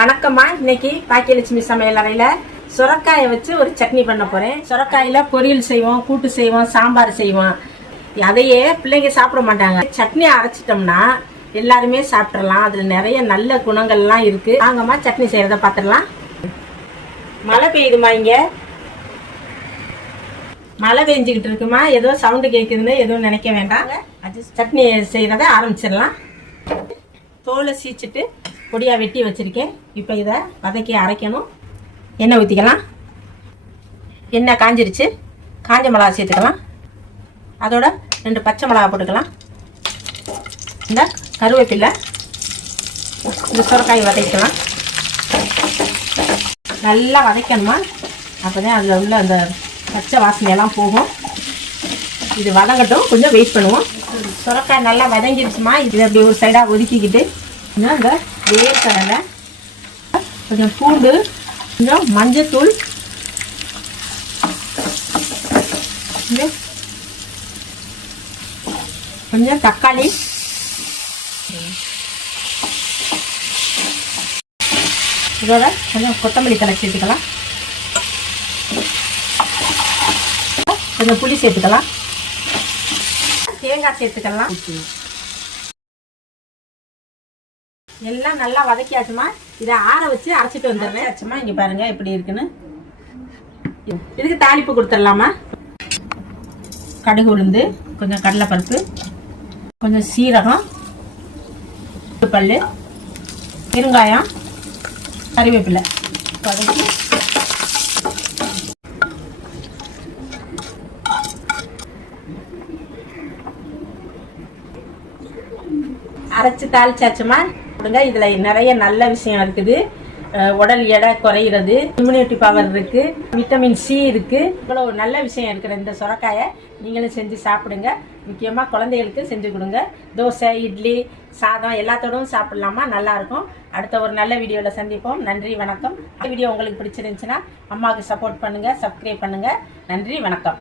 வணக்கம்மா. இன்னைக்கு பாக்கியலட்சுமி சமையல் அறையில சுரக்காயை வச்சு ஒரு சட்னி பண்ண போறேன். சுரக்காயில பொரியல் செய்வோம், கூட்டு செய்வோம், சாம்பார் செய்வோம். அதையே பிள்ளைங்க சாப்பிட மாட்டாங்க. சட்னி அரைச்சிட்டோம்னா எல்லாருமே சாப்பிடலாம். அதுல நிறைய நல்ல குணங்கள்லாம் இருக்கு. வாங்கம்மா சட்னி செய்யறத பாத்துடலாம். மழை பெய்யுதுமா, இங்க மழை பெஞ்சுக்கிட்டு இருக்குமா. ஏதோ சவுண்டு கேட்குதுன்னு எதுவும் நினைக்க வேண்டாம். சட்னி செய்யறத ஆரம்பிச்சிடலாம். தோலை சீச்சிட்டு பொடியா வெட்டி வச்சிருக்கேன். இப்போ இதை வதக்கி அரைக்கணும். எண்ணெய் ஊற்றிக்கலாம். எண்ணெய் காஞ்சிருச்சு. காஞ்ச மிளகா சேர்த்துக்கலாம். அதோட 2 பச்சை மிளகா போட்டுக்கலாம். இந்த கருவேப்பிலை, இந்த சுரக்காய் வதக்கலாம். நல்லா வதக்கணுமா, அப்போதான் அதில் உள்ள அந்த பச்சை வாசனையெல்லாம் போகும். இது வதங்கட்டும், கொஞ்சம் வெயிட் பண்ணுவோம். சுரக்காய் நல்லா வதங்கிடுச்சுமா. இது அப்படி ஒரு சைடாக ஒதுக்கிக்கிட்டு இந்த வேர்க்கடலை, கொஞ்சம் பூண்டு, கொஞ்சம் மஞ்சத்தூள், கொஞ்சம் தக்காளி, இதோட கொஞ்சம் கொத்தமல்லி தழை சேர்த்துக்கலாம். கொஞ்சம் புளி சேர்த்துக்கலாம். தேங்காய் சேர்த்துக்கலாம். எல்லாம் நல்லா வதக்கியாச்சுமா. இதை ஆற வச்சு அரைச்சிட்டு வந்துடுறேன். ஆச்சுமா, இங்க பாருங்க எப்படி இருக்குன்னு. இதுக்கு தாளிப்பு கொடுத்துடலாமா. கடுகு உளுந்து, கொஞ்சம் கடலைப்பருப்பு, கொஞ்சம் சீரகம், பல்லு, பெருங்காயம், கறிவேப்பிலை வதக்கி அரைச்சி தாளிச்சாச்சுமா. இதுல நிறைய நல்ல விஷயம் இருக்குது. உடல் எடை குறையிறது, இம்யூனிட்டி பவர் இருக்கு, விட்டமின் சி இருக்கு. இவ்வளவு நல்ல விஷயம் இருக்கிற இந்த சுரக்காயை நீங்களும் செஞ்சு சாப்பிடுங்க. முக்கியமா குழந்தைகளுக்கு செஞ்சு கொடுங்க. தோசை, இட்லி, சாதம் எல்லாத்தோடும் சாப்பிடலாமா, நல்லா இருக்கும். அடுத்த ஒரு நல்ல வீடியோல சந்திப்போம். நன்றி, வணக்கம். வீடியோ உங்களுக்கு பிடிச்சிருந்துச்சுன்னா அம்மாவுக்கு சப்போர்ட் பண்ணுங்க, சப்ஸ்கிரைப் பண்ணுங்க. நன்றி, வணக்கம்.